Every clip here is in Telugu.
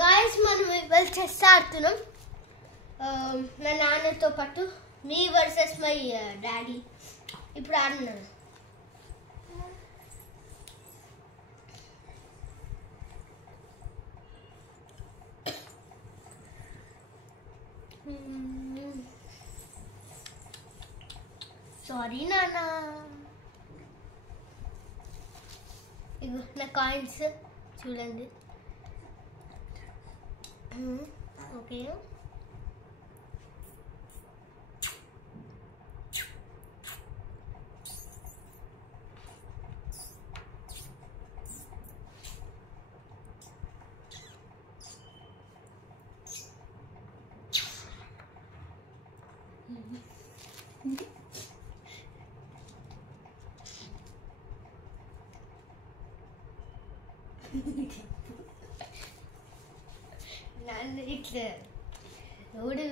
గాయస్ మనం ఇవాళ చెస్ ఆడుతున్నాం. నా నాన్నతో పాటు మీ వర్సెస్ మై డాడీ ఇప్పుడు ఆడుతున్నాను. సారీ నాన్న. ఇగో నా కాయిన్స్ చూడండి. ఓకే నన్ను ఇట్లా ఎవడు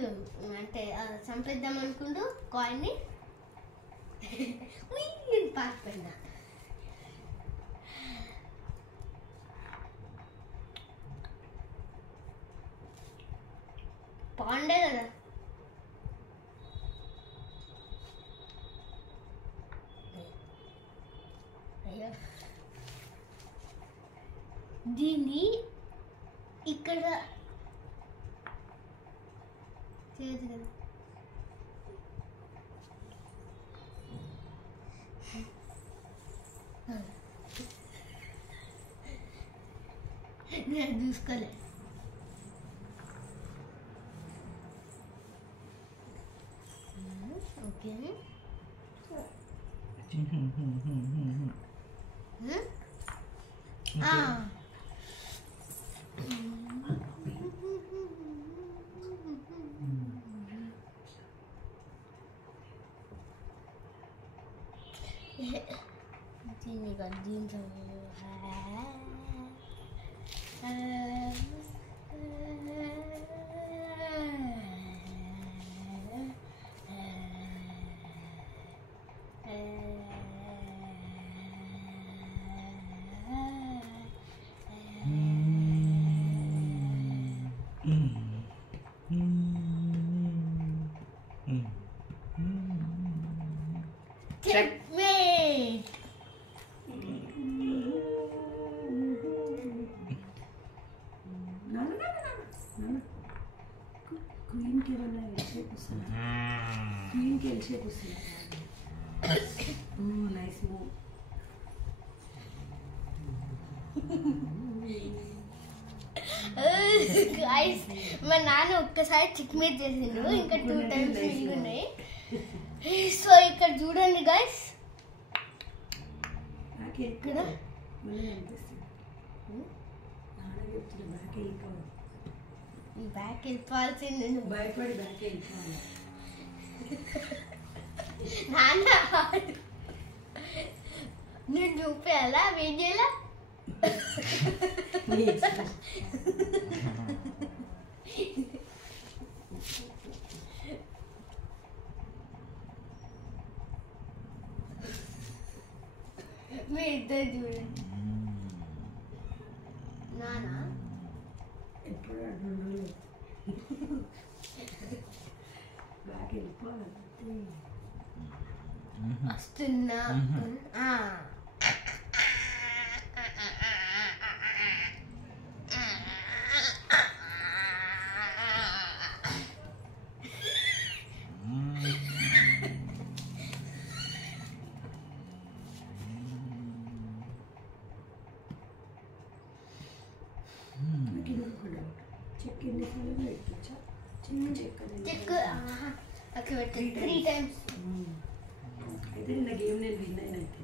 అంటే చంపేద్దాం అనుకుంటూ కాయిన్ని పారిపోయినా. పాండే కదా. అయ్యో దీన్ని ఇక్కడ చేయదు కదా. నేను చూసుకోలే. ఓకే దీన్ని దీంట్లో checkmate. Queen के बना ऐसे कुछ Queen के ऐसे कुछ nice move. Guys, మా నాన్న ఒక్కసారి చెక్మేట్ చేసిండు, ఇంకా 2 times మిగిలి ఉన్నాయి. సో ఇక్కడ చూడండి గైస్, ఇక్కడ బ్యాక్ వెళ్ళిపోవాల్సింది. భయపడి బ్యాక్ వెళ్ళిపోవాలి నాన్న. నేను చూపేయాలా వీడియోలో? మీ ఇద్దరు చూడండి. నానా ఎప్పుడు బ్యాక్ వెళ్ళిపోవాలి వస్తున్నా. చెక్ ఎన్నిసార్లు పెట్టొచ్చా? చెక్ అక్కడ పెట్టి 3 times. అయితే నిన్న గేమ్ నేను విన్ అయినైతే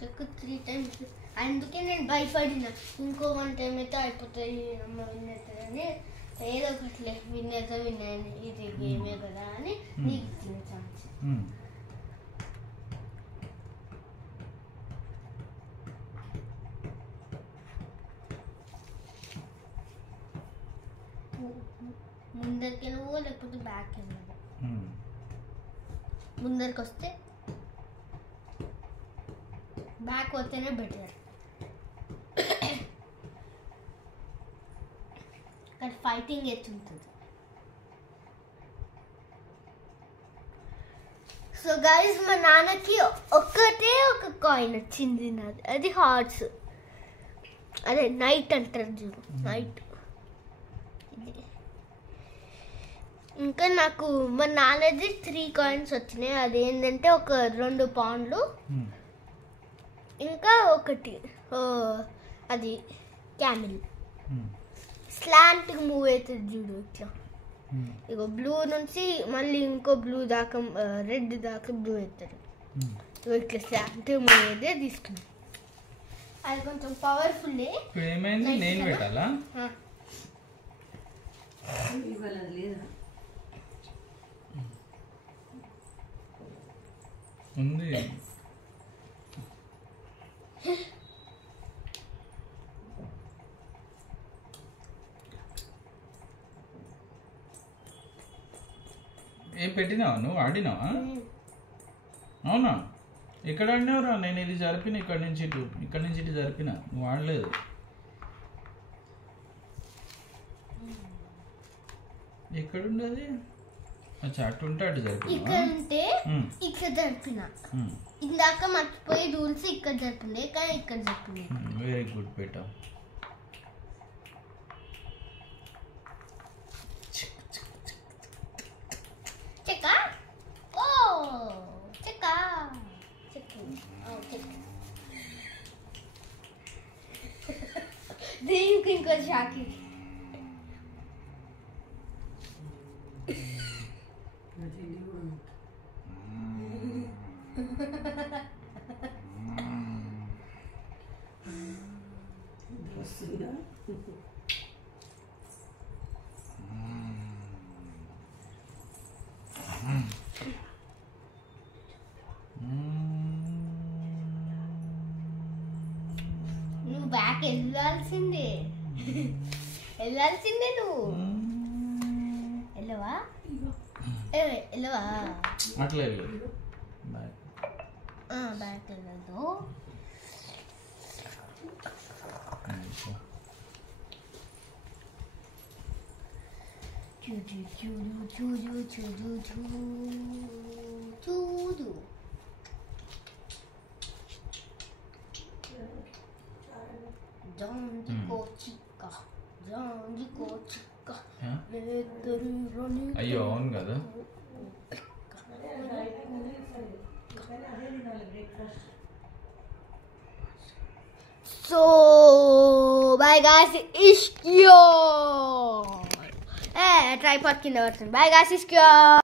చెక్ 3 times. అందుకే నేను భయపడిన, ఇంకో 1 time అయితే అయిపోతుంది, అమ్మ విన్ అవుతుందని. ఏదో ఒకట్లే విన్ అయితే విన్ అయింది, ఇది గేమే కదా అని నీకు ఇచ్చిన ఛాన్స్. ముందరికి వెళ్ళవో లేకపోతే బ్యాక్ వెళ్ళవో. ముందరికి వస్తే బ్యాక్ వస్తేనే బెటర్. ఫైటింగ్ ఎత్తుంటుంది. సో గైస్ మా నాన్నకి ఒక్కటే ఒక కాయిన్ వచ్చింది నాది, అది హార్ట్స్, అదే నైట్ అంటారు చూడు, నైట్. ఇంకా నాకు మా నాన్నది 3 కాయిన్స్ వచ్చినాయి. అదేంటంటే ఒక 2 పౌండ్లు, ఇంకా ఒకటి అది క్యామిల్ స్లాంట్ మూవ్ అవుతుంది చూడు ఇట్లా. ఇగో బ్లూ నుంచి మళ్ళీ ఇంకో బ్లూ దాకా, రెడ్ దాకా బ్లూ అవుతుంది. ఇగో ఇట్లా స్లాంట్ మూవ్ అయితే తీసుకున్నాను. అది కొంచెం పవర్ఫుల్. ఏమైంది, నేను పెట్టాలా? ఇవాళ అది లేదా ఉంది. ఏం పెట్టినావా నువ్వు? ఆడినావా? అవునా? ఎక్కడ ఆడినావురా? నేను ఇది జరిపిన, ఇక్కడి నుంచి ఇటు జరిపిన, నువ్వు ఆడలేదు. ఎక్కడుండది? అచ్చా, అటు ఉంటే అటు జరిపిన. ఇక్కడ ఉంటే ఇక్కడ జరిపిన. ఇందాక మర్చిపోయి రూల్స్ ఇక్కడ జరిపిండే, కానీ ఇక్కడ జరిపింది. వెరీ గుడ్ బేటా. చెక్క, ఓ చెక్క, దీనికి ఇంకో షాకి. నువ్వు బ్యాక్ వెళ్ళాల్సిందే నువ్వు. వెళ్ళవా? వెళ్ళవా? అట్లా బ్యాక్ వెళ్ళదు. చూడు అయ్యో అవును కదా. So bye guys, iskyo. Tripod కింద పడుతుంది. Bye guys, iskyo.